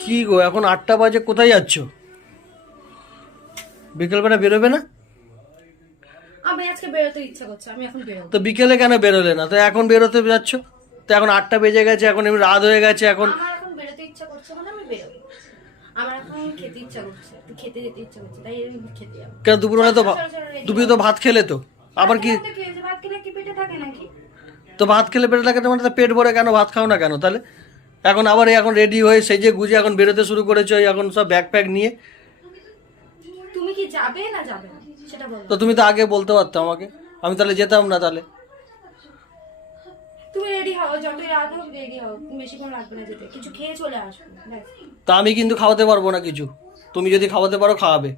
কি গো, এখন 8টা বাজে, কোথায় যাচ্ছ? বিকেলবেলা বেরোবে না? আমি আজকে বেরোতে ইচ্ছা করছে, আমি এখন বেরোবো। তো বিকেলে কেন বেরোলে না? তো এখন বেরোতে যাচ্ছ? তো এখন 8টা বেজে গেছে, এখন এমনি রাত হয়ে গেছে। এখন আমার এখন বেরোতে ইচ্ছা করছে মানে আমি বেরোবো। আমার এখন খেতে ইচ্ছা করছে, খেতে যেতে ইচ্ছা করছে, তাই আমি খেতে যাবো। কেন দুপুরবেলা তো দুপুরে তো ভাত খেলে তো, আবার কি? ভাত খেলে কি পেটে থাকে নাকি? তো ভাত খেলে পেটে থাকে, তোমার তো পেট ভরে কেন ভাত খাও না কেন তাহলে? এখন আবার এখন রেডি হয়ে সেজে গুজে এখন বেরোতে শুরু করেছো, এখন সব ব্যাগ প্যাক নিয়ে। তুমি কি যাবে না যাবে না সেটা বলো। তো তুমি তো আগে বলতে পারতো আমাকে, আমি তাহলে যেতাম না। তাহলে তুমি রেডি হও, যতই রাত হোক রেডি হও, বেশিক্ষণ লাগবে না যেতে, কিছু খেয়ে চলে আসবে। তা আমি কিন্তু খাওয়াতে পারবো না কিছু, তুমি যদি খাওয়াতে পারো খাওয়াবে।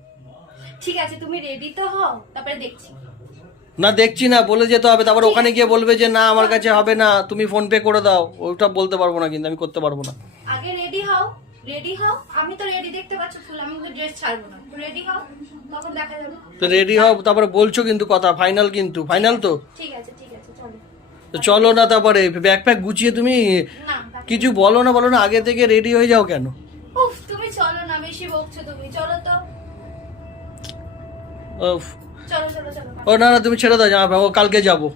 ঠিক আছে, তুমি রেডি তো হও, তারপরে দেখছি। না দেখছি না, বলে যেতে হবে। তারপর ওখানে গিয়ে বলবে যে না আমার কাছে হবে না, তুমি ফোন পে করে দাও। ওটা বলতে পারবো না, কিন্তু আমি করতে পারবো না। আগে রেডি হও, রেডি হও। আমি তো রেডি, দেখতে পাচ্ছ ফুল, আমি তো ড্রেস ছাড়বো না। রেডি হও, তখন দেখা যাবে। তো রেডি হও, তারপরে বলছো কিন্তু কথা ফাইনাল, কিন্তু ফাইনাল তো। ঠিক আছে চলো। তো চলো না, তারপরে ব্যাগ প্যাক গুছিয়ে তুমি না কিছু বলো না, আগে থেকে রেডি হয়ে যাও কেন? উফ, তুমি চলো না, বেশি বকছো তুমি, চলো তো। উফ, চলো। ও না তুমি ছেড়ে দাও, জামা কালকে যাবো।